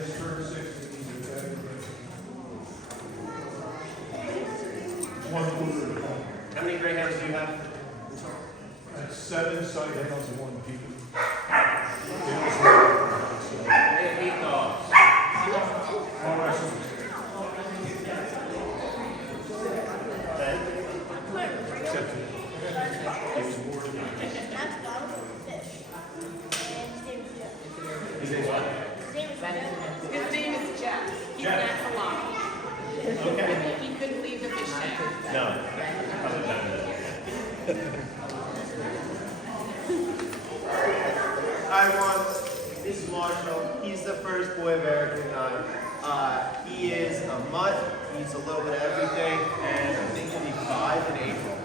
just turned 60. One cooler at a time. How many greyhounds do you have? 7 side hounds and 1 peak. They have 8 dogs. All right. Except he was more than His name what? His name is Jeff. He's Jeff. an axolotl. Okay. He couldn't leave the fish tank. No. I want this is Marshall. He's the first boy of Eric and I. He is a mutt. He's a little bit of everything, and I think he'll be 5 in April.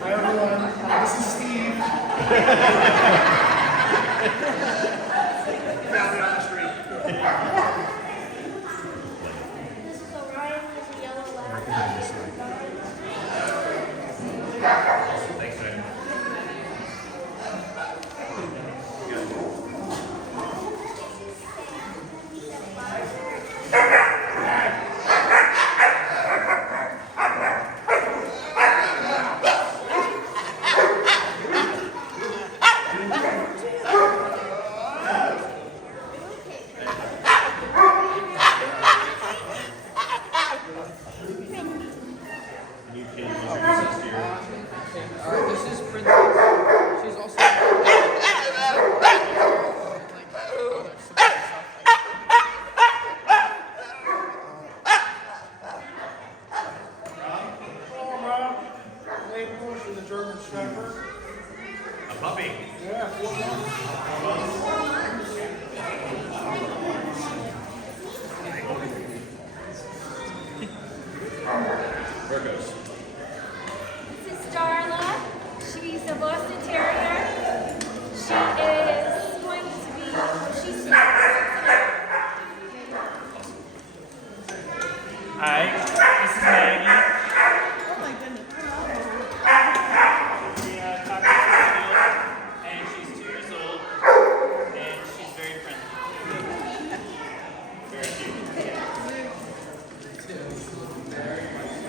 Hi everyone, this is Steve. Found me on the street. This is Orion with a yellow lab. Thanks, man. This is Princess. She's also. Hello, Rob. Nate Bush is a German Shepherd. A puppy. Yeah, 4 Virgos. This is Darla. She's a Boston Terrier. She is going to be, she's 6. Hi, this is Maggie. Oh my goodness. She cockatiel, and she's 2 years old, and she's very friendly. Very cute.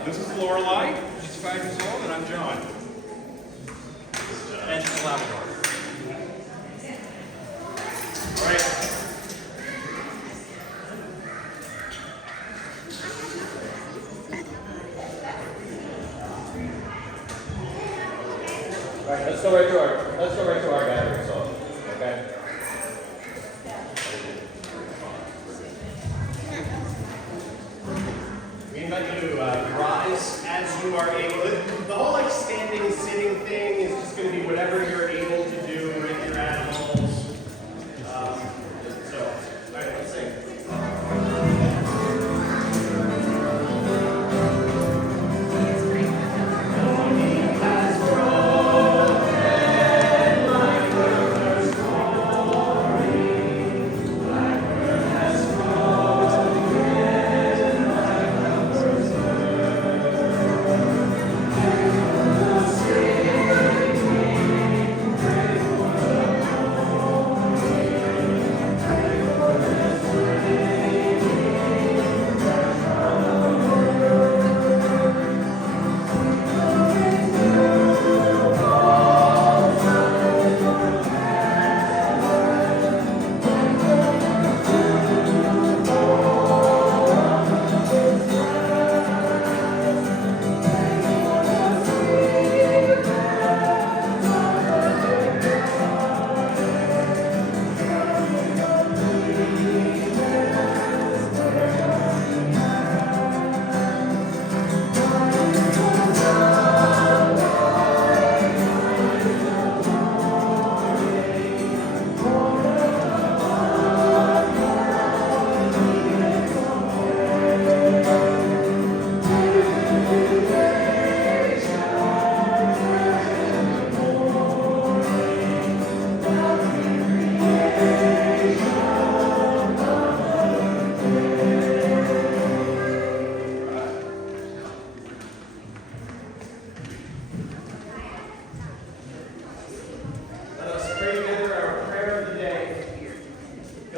This is Lorelei. She's 5 years old, and I'm John. And she's a Labrador. All right. All right, let's go right to our gathering result. Okay. We invite you to rise as you are able. The whole like standing, sitting thing is just going to be whatever you're able to do with your animals. So, all right, let's sing. Has broken like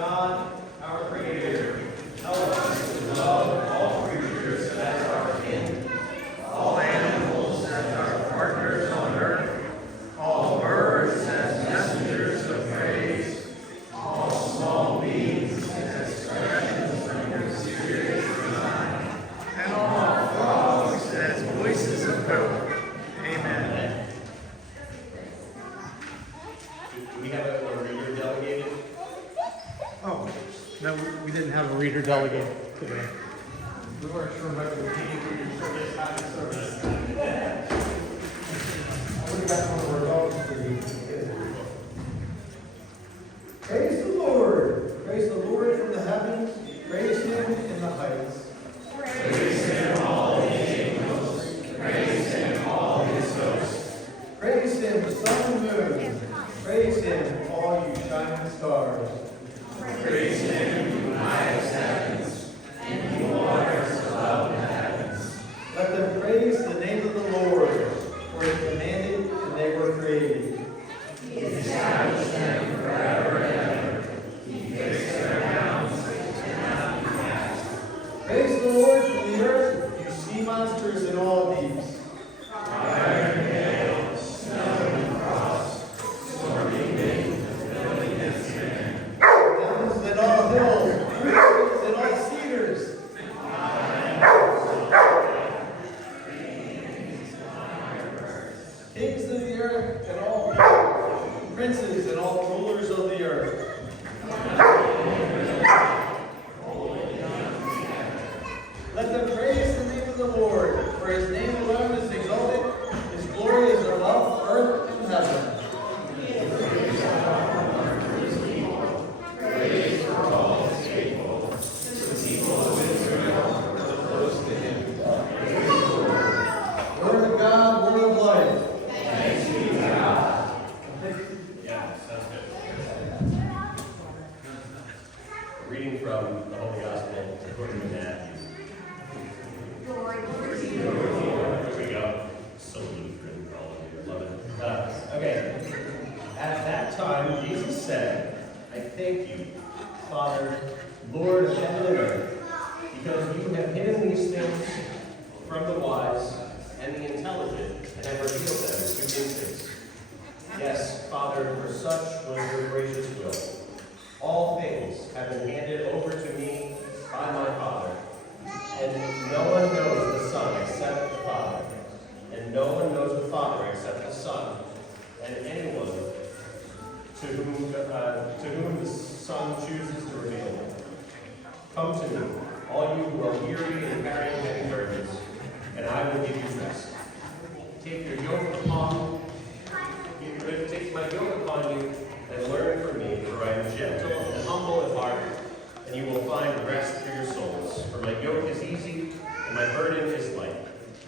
God, our Creator, help us to love all creatures as our kin, all animals as our partners on earth, all birds as messengers of praise, all small beings as expressions of your spirit divine, and all frogs as voices of hope. Amen. Do we have a reader delegated? Oh, no, we didn't have a reader delegate today. We weren't sure whether we needed readers for this kind of service. I would have got one of our dogs for you. Praise the Lord. Praise the Lord from the heavens. Praise him in the heights. Praise him, all his angels. Praise him, all his hosts. Praise him, the sun and moon. Praise him, all you shining stars. Praise him, you highest heavens, and you waters above the heavens. Let them praise the name of the Lord, for he commanded and they were created. He established them forever and ever. He fixed their bounds and cannot be passed. Praise the Lord from the earth, you sea monsters and all deeps. Fire and hail, snow and frost, stormy wind, filling and sand. Mountains and all hills, trees and all cedars. Kings of the earth and all people, princes and all rulers of the earth. Let them praise the name of the Lord, for his name alone is exalted, his glory is above earth and heaven. Word of God, word of life. Yeah, sounds good. Reading from the Holy Gospel according to Matthew. Here we go. So Lutheran for all of you. I love it. Okay. At that time, Jesus said, I thank you, Father, Lord of heaven and earth, because you have hidden these things from the wise and the intelligent and have revealed them to infants. Yes, Father, for such was your gracious will. All things have been handed over to me by my Father, and no one knows the Son except the Father, and no one knows the Father except the Son, and anyone to whom the Son chooses to reveal him. Come to me, all you who are weary and carrying heavy burdens, and I will give you rest. Take your yoke upon Take my yoke upon you and learn from me, for I am gentle and humble in heart, and you will find rest for your souls. For my yoke is easy and my burden is light.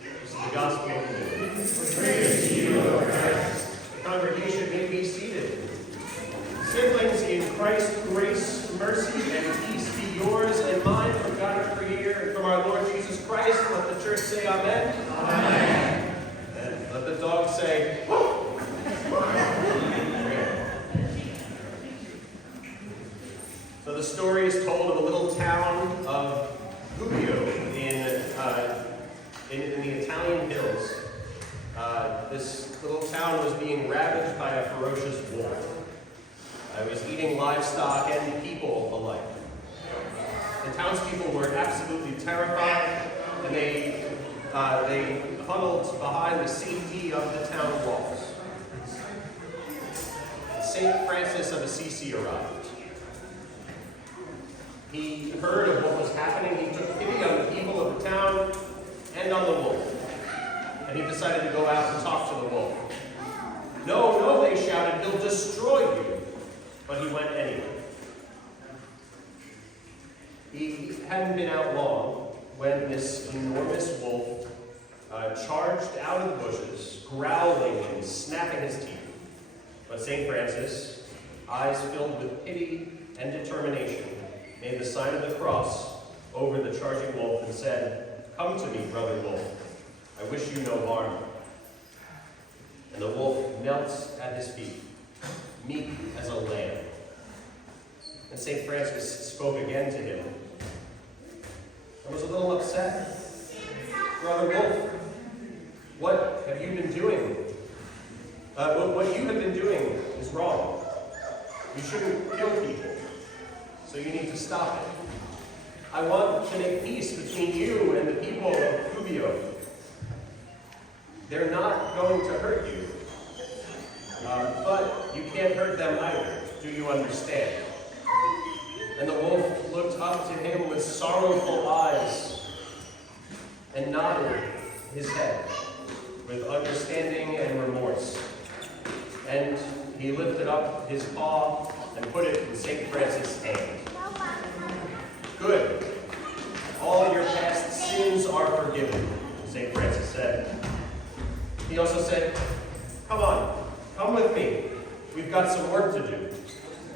This is the gospel of the Lord. Praise to you, O Christ. The congregation may be seated. Siblings in Christ, grace, mercy, and peace be yours and mine from God our Creator and from our Lord Jesus Christ. Let the church say amen. Amen. And let the dog say, woof. So the story is told of a little town of Gubbio in the Italian hills. This little town was being ravaged by a ferocious wolf. It was eating livestock and people alike. The townspeople were absolutely terrified, and they huddled behind the safety of the town walls. Saint Francis of Assisi arrived. He heard of what was happening. He took pity on the people of the town and on the wolf. And he decided to go out and talk to the wolf. No, no, they shouted, he'll destroy you. But he went anyway. He hadn't been out long when this enormous wolf charged out of the bushes, growling and snapping his teeth. But St. Francis, eyes filled with pity and determination, made the sign of the cross over the charging wolf and said, "Come to me, brother wolf. I wish you no harm." And the wolf knelt at his feet, meek as a lamb. And St. Francis spoke again to him and was a little upset. Brother Wolf, what have you been doing? What you have been doing is wrong. You shouldn't kill people, so you need to stop it. I want to make peace between you and the people of Cubio. They're not going to hurt you, but you can't hurt them either. Do you understand? And the wolf looked up to him with sorrowful eyes and nodded his head with understanding and remorse. And he lifted up his paw and put it in St. Francis' hand. Good. All your past sins are forgiven, St. Francis said. He also said, come on, come with me. We've got some work to do.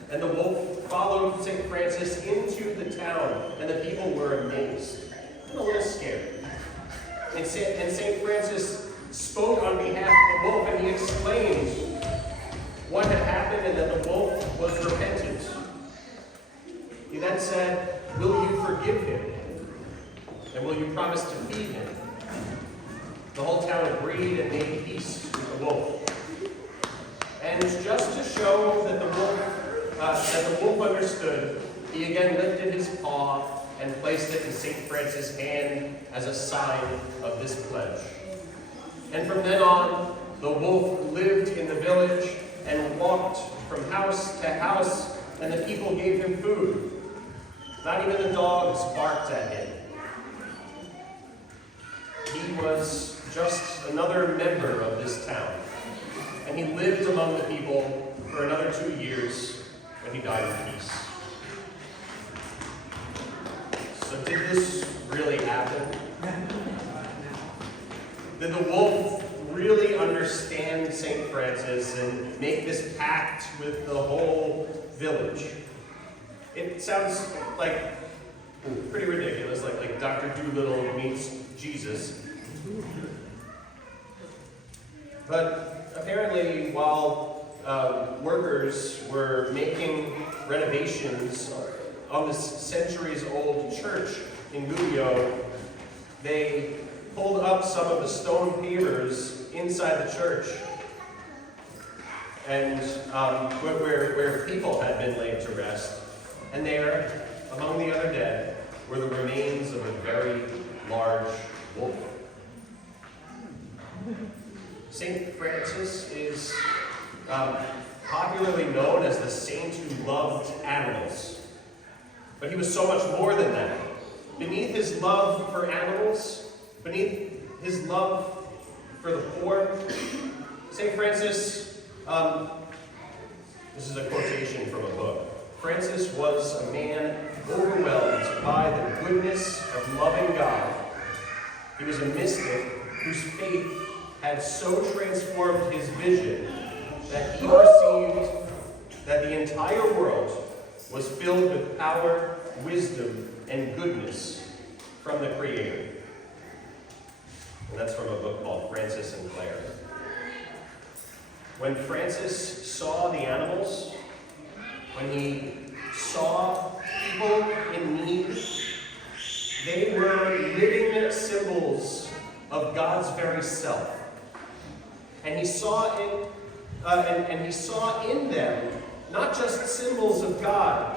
And the wolf followed St. Francis into the town, and the people were amazed and a little scared. And St. Francis spoke on behalf of the wolf, and he explained what had happened and that the wolf was repentant. He then said, will you forgive him? And will you promise to feed him? The whole town agreed and made peace with the wolf. And just to show that the wolf understood, he again lifted his paw and placed it in St. Francis' hand as a sign of this pledge. And from then on, the wolf lived in the village and walked from house to house, and the people gave him food. Not even the dogs barked at him. He was just another member of this town, and he lived among the people for another 2 years when he died in peace. So did this really happen? Did the wolf really understand St. Francis and make this pact with the whole village? It sounds like pretty ridiculous, like Dr. Dolittle meets Jesus. But apparently, while workers were making renovations on this centuries-old church in Gubbio, they pulled up some of the stone pavers inside the church, and where people had been laid to rest. And there, among the other dead, were the remains of a very large wolf. St. Francis is popularly known as the saint who loved animals. But he was so much more than that. Beneath his love for animals, beneath his love for the poor, St. Francis, this is a quotation from a book. Francis was a man overwhelmed by the goodness of loving God. He was a mystic whose faith had so transformed his vision that he perceived that the entire world was filled with power, wisdom, and goodness from the Creator. And that's from a book called Francis and Clare. When Francis saw the animals, when he saw people in need, they were living symbols of God's very self. And he saw in them not just symbols of God,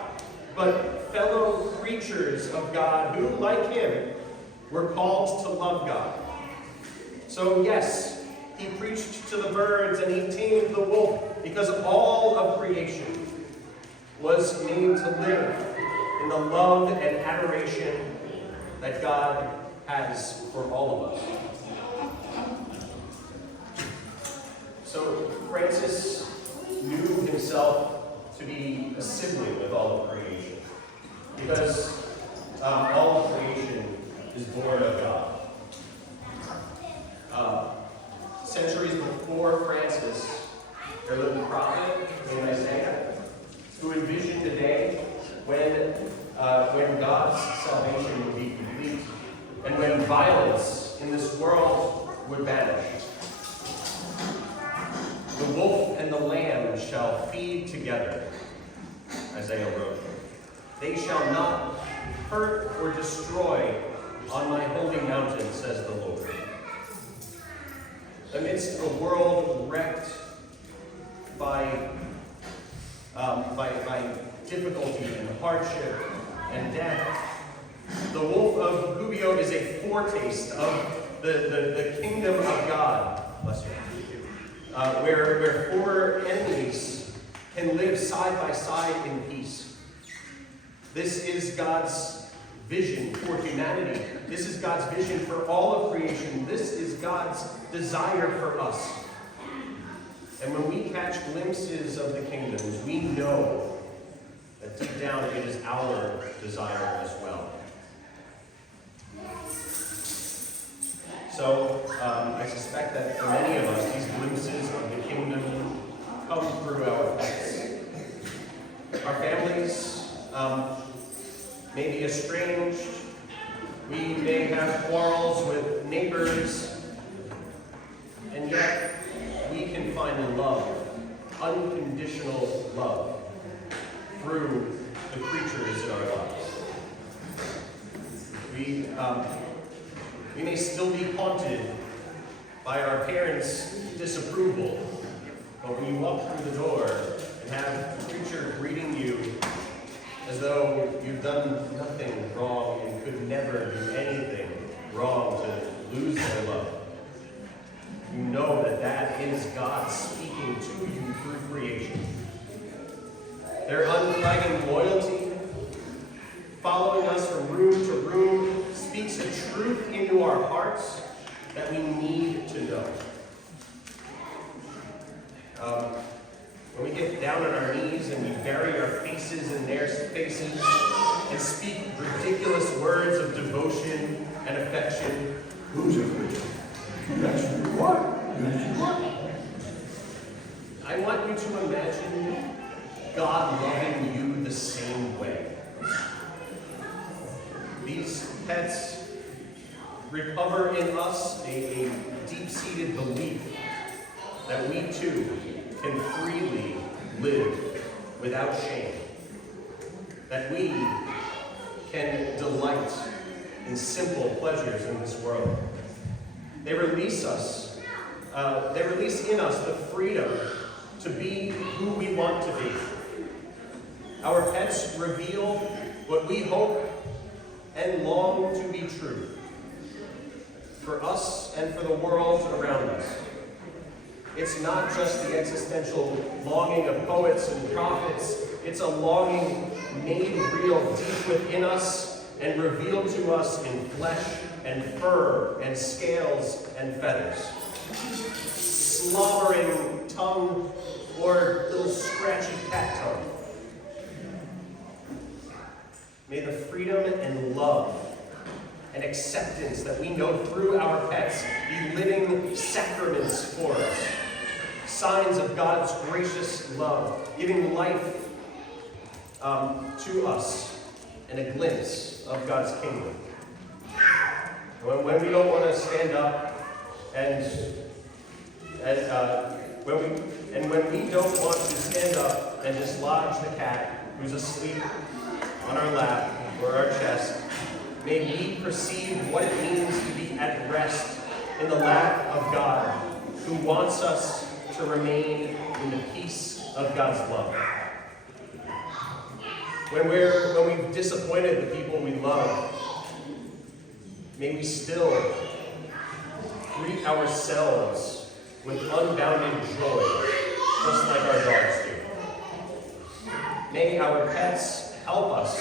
but fellow creatures of God who, like him, were called to love God. So yes, he preached to the birds and he tamed the wolf, because all of creation was made to live in the love and adoration that God has for all of us. So Francis knew himself to be a sibling with all of creation, because all of creation is born of God. Centuries before Francis, there lived a prophet named Isaiah who envisioned a day when God's salvation would be complete and when violence in this world would vanish. The wolf and the lamb shall feed together, Isaiah wrote. They shall not hurt or destroy on my holy mountain, says the Lord. Amidst a world wrecked by difficulty and hardship and death, the wolf of Gubbio is a foretaste of the kingdom of God, bless you, where four enemies can live side by side in peace. This is God's vision for humanity. This is God's vision for all of creation. This is God's desire for us. And when we catch glimpses of the kingdoms, we know that deep down it is our desire as well. So I suspect that for many of us, these glimpses of the kingdom come through our pets. Our families may be estranged. We may have quarrels with neighbors. And yet, we can find love, unconditional love, through the creatures in our lives. We may still be haunted by our parents' disapproval, but when you walk through the door and have the creature greeting you as though you've done nothing wrong and could never do anything wrong to lose their love, you know that that is God speaking to you through creation. Their unflagging loyalty, following us from room to room, speaks a truth into our hearts that we need to know. When we get down on our knees and we bury our faces in their faces and speak ridiculous words of devotion and affection, Who's a creature? That's what? I want you to imagine God loving you the same way. These pets recover in us a deep-seated belief that we too can freely live without shame. That we can delight in simple pleasures in this world. They release us. They release in us the freedom to be who we want to be. Our pets reveal what we hope and long to be true for us and for the world around us. It's not just the existential longing of poets and prophets. It's a longing made real deep within us and revealed to us in flesh and fur and scales and feathers. Slobbering tongue or little scratchy cat tongue. May the freedom and love and acceptance that we know through our pets be living sacraments for us. Signs of God's gracious love, giving life to us and a glimpse of God's kingdom. When we don't want to stand up when we don't want to stand up and dislodge the cat who's asleep on our lap or our chest, may we perceive what it means to be at rest in the lap of God, who wants us to remain in the peace of God's love. When we've disappointed the people we love, may we still greet ourselves with unbounded joy, just like our dogs do. May our pets help us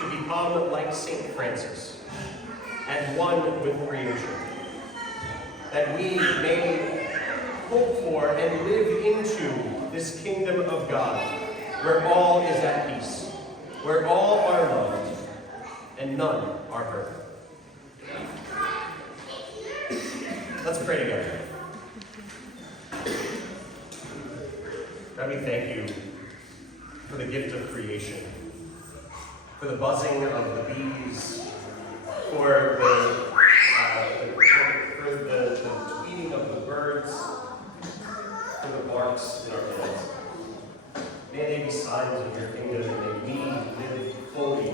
to become like St. Francis, at one with creation, that we may hope for and live into this kingdom of God, where all is at peace, where all are loved, and none are hurt. Let's pray together. God, we thank you for the gift of creation, for the buzzing of the bees, for the tweeting of the birds, for the barks in our heads. May they be signs of your kingdom, and may we live fully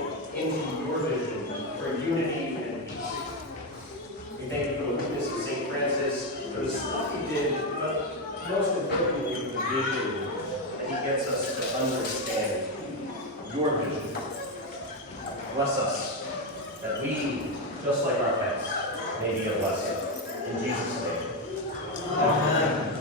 bless us, that we, just like our pets, may be a blessing. In Jesus' name. Amen.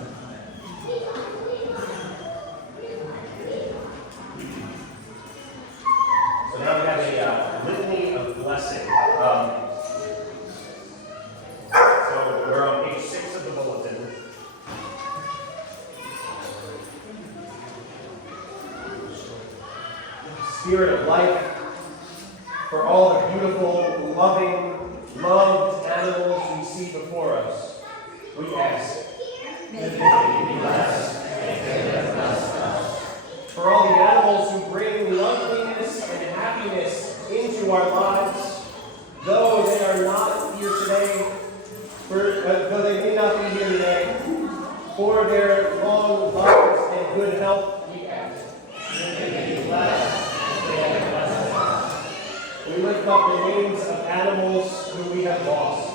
So now we have a litany of blessing. So we're on page 6 of the bulletin. Spirit of life, for all the beautiful, loving, loved animals we see before us, we ask. May they be blessed. For all the animals who bring loveliness and happiness into our lives, though they are not here today, though they may not be here today, for their long lives and good health, we ask. May they be blessed. We lift up the names of animals who we have lost.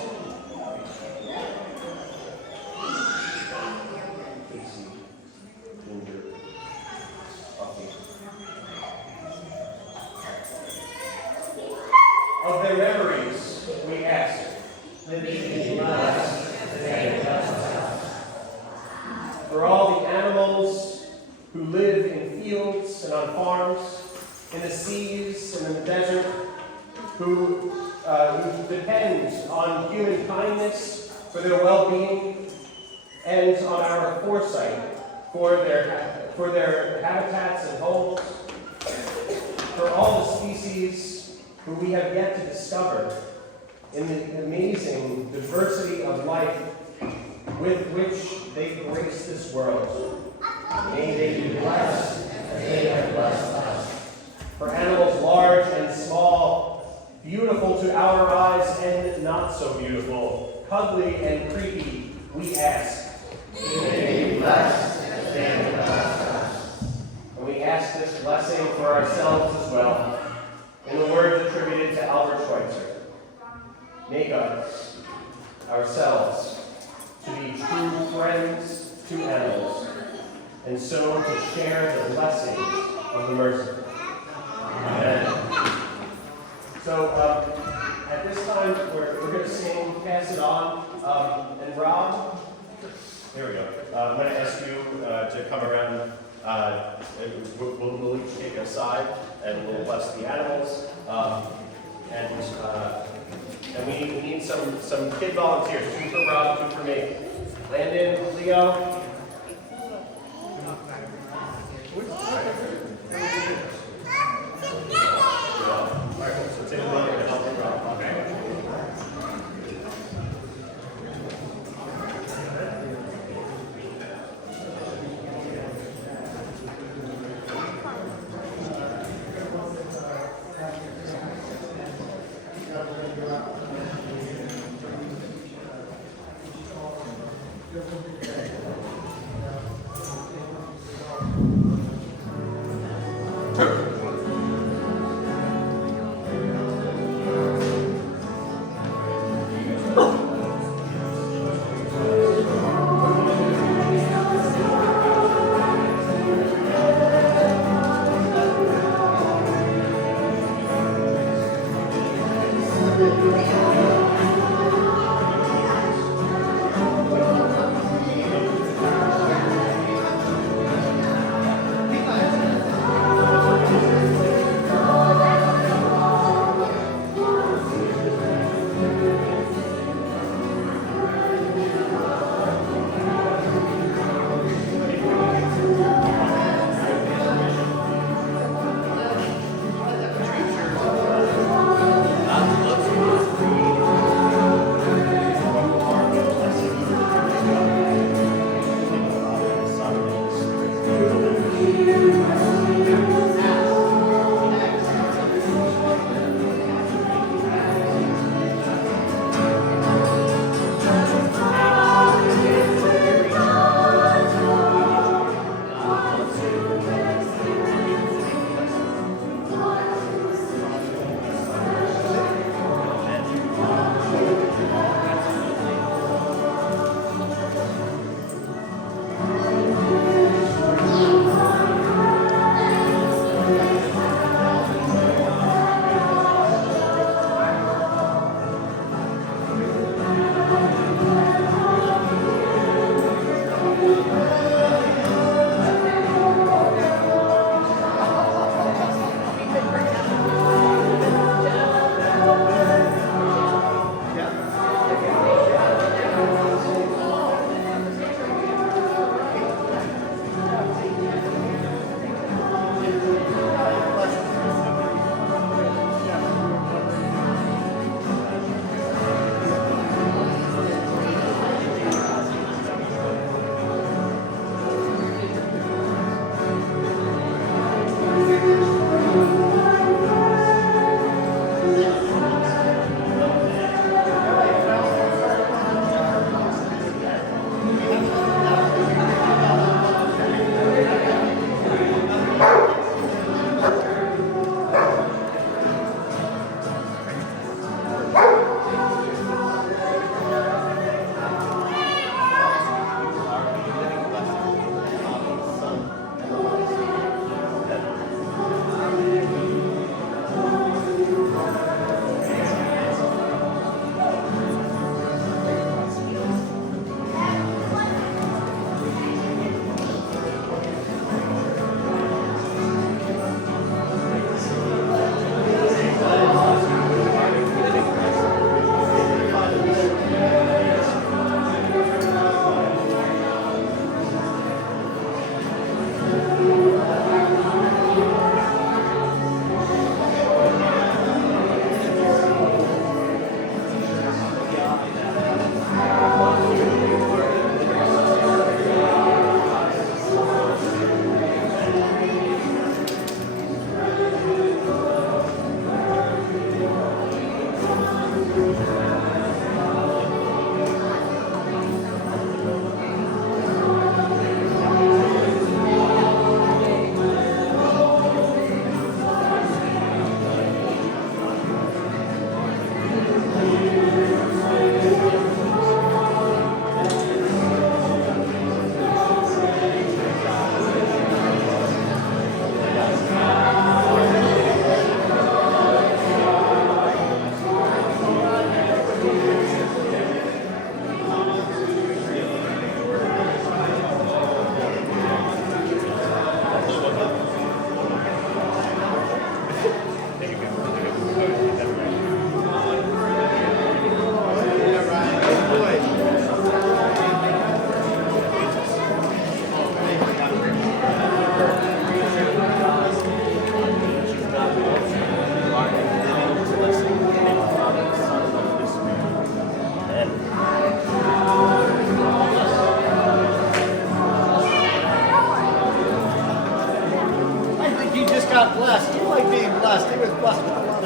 Of their memories, we ask. May they be blessed. For all the animals who live in fields and on farms, in the seas and in the desert, who depend on human kindness for their well-being and on our foresight for their habitats and homes, for all the species who we have yet to discover in the amazing diversity of life with which they grace this world. May they be blessed as they have blessed us. For animals large and small, beautiful to our eyes and not so beautiful, cuddly and creepy, we ask. May they be blessed as they have blessed us. And we ask this blessing for ourselves as well, in the words attributed to Albert Schweitzer. Make us, ourselves, to be true friends to animals, and so to share the blessings of the merciful. Amen. So at this time, we're going to sing Pass It On. And Rob, there we go. I'm going to ask you to come around. We'll each take a side, and we'll bless the animals. And we need some kid volunteers. 2 for Rob, 2 for me. Landon, Leo. So take a look and help me, Rob. Okay. Lots of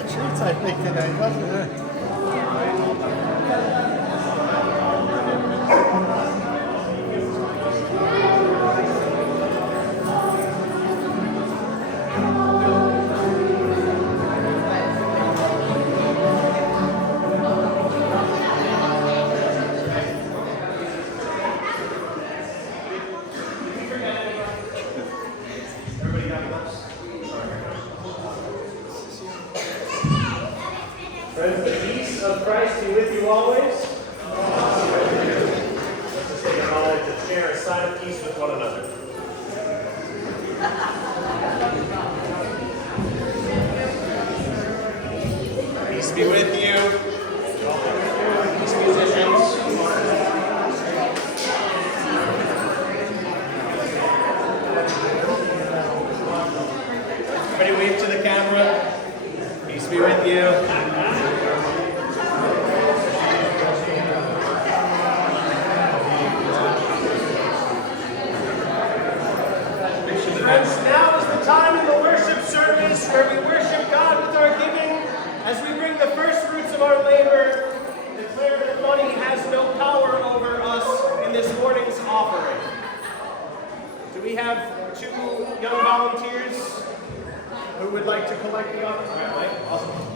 the treats, I think, today, wasn't it? Friends, the peace of Christ be with you always. Let's just take a moment to share a sign of peace with one another. Peace be with you. Peace, musicians. Everybody wave to the camera. Peace be with you. Friends, now is the time in the worship service where we worship God with our giving as we bring the first fruits of our labor, declare that money has no power over us in this morning's offering. Do we have 2 young volunteers who would like to collect the offering? All right, Mike. Awesome.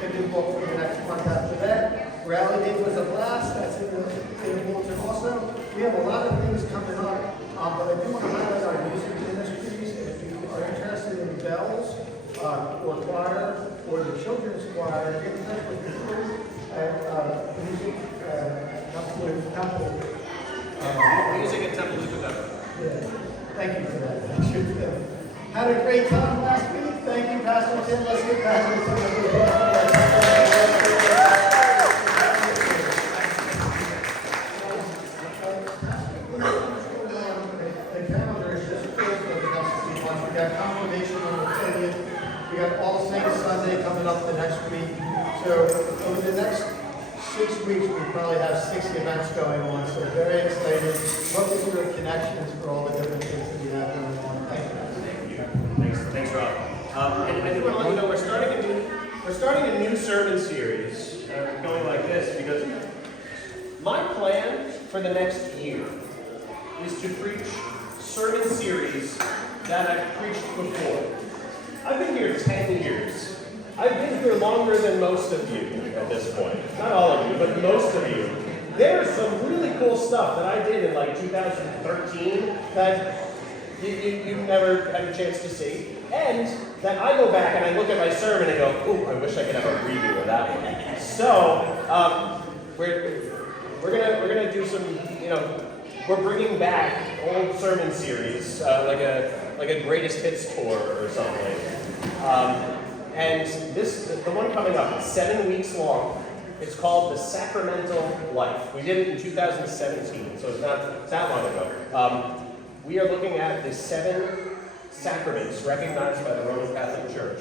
pick a new book for the next month after that. Rally Day was a blast. That's in the bulletin also. We have a lot of things coming up, but I do want to highlight our music ministries. If you are interested in bells or choir or the children's choir, get in touch with the crew at music Temple. Music at Temple is better. Yeah. Thank you for that. Thank you. Had a great time last week. Thank you, Pastor Tim. Let's get Pastor Tim. The calendar is just filled with the next 3 months. We got confirmation on the 30th. We got All Saints Sunday coming up the next week. So over the next 6 weeks, we probably have 6 events going on. So very excited. Looking for the connections for all the different things that we have going on. Thank you. Thanks, Rob. And I do want to let you know we're starting a new sermon series going like this because my plan for the next year is to preach sermon series that I've preached before. I've been here 10 years. I've been here longer than most of you at this point. Not all of you, but most of you. There's some really cool stuff that I did in like 2013 that you never had a chance to see. And that I go back and I look at my sermon and go, ooh, I wish I could have a redo of that one. So, we're gonna do some, we're bringing back old sermon series, like a greatest hits tour or something. And the one coming up, it's 7 weeks long. It's called The Sacramental Life. We did it in 2017, so it's not that long ago. We are looking at the 7 sacraments recognized by the Roman Catholic Church.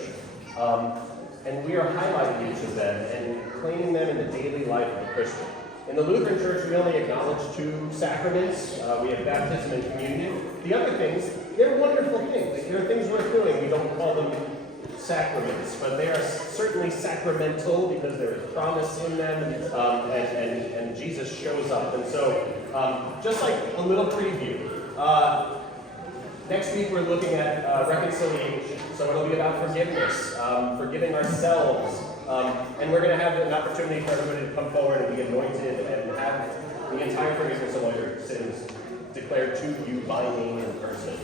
And we are highlighting each of them and claiming them in the daily life of the Christian. In the Lutheran Church, we only acknowledge 2 sacraments. We have baptism and communion. The other things, they're wonderful things. They're things worth doing. We don't call them sacraments, but they are certainly sacramental because there is promise in them, and Jesus shows up. And so, just like a little preview, next week we're looking at reconciliation. So it'll be about forgiveness, forgiving ourselves, and we're going to have an opportunity for everybody to come forward and be anointed and have the entire forgiveness of all your sins declared to you by name in person.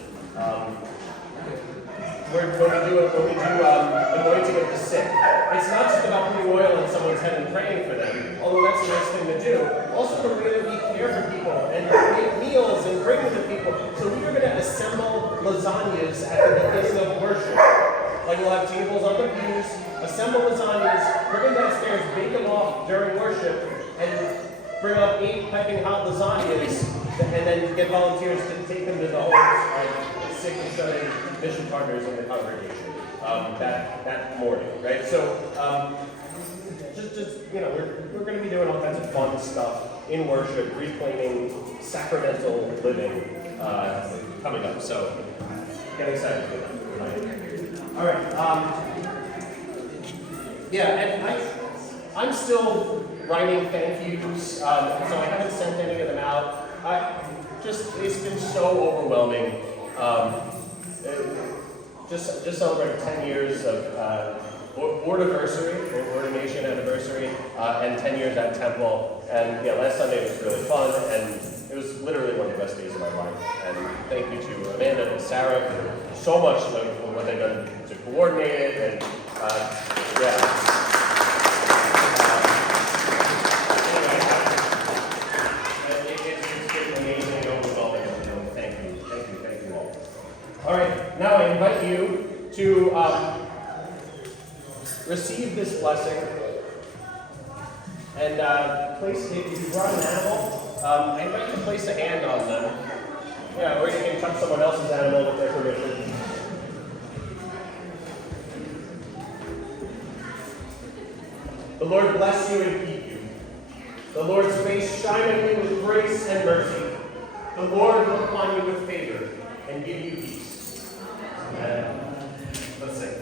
When we do anointing of the sick, it's not just about putting oil on someone's head and praying for them, although that's a nice thing to do. Also, we're going to care for people and make meals and bring them to people. So we are going to assemble lasagnas at the beginning of worship. Like we'll have tables on the pews, assemble lasagnas, bring them downstairs, bake them off during worship, and bring up 8 piping hot lasagnas, and then get volunteers to take them to the homes of sick and shut-in mission partners in the congregation that morning, right? So, we're going to be doing all kinds of fun stuff in worship, reclaiming sacramental living coming up. So, get excited for that. All right. And I'm still writing thank yous, so I haven't sent any of them out. It's been so overwhelming. Just celebrated 10 years of ordination anniversary, and 10 years at Temple. And last Sunday was really fun, and it was literally one of the best days of my life. And thank you to Amanda and Sarah for so much of what they've done to coordinate it, and It's been amazing and overwhelming. Thank you all. All right, now I invite you to receive this blessing and place, if you brought an animal, I invite you to place a hand on them. Or you can touch someone else's animal with their permission. The Lord bless you and keep you. The Lord's face shine on you with grace and mercy. The Lord look upon you with favor and give you peace. Amen. Let's sing.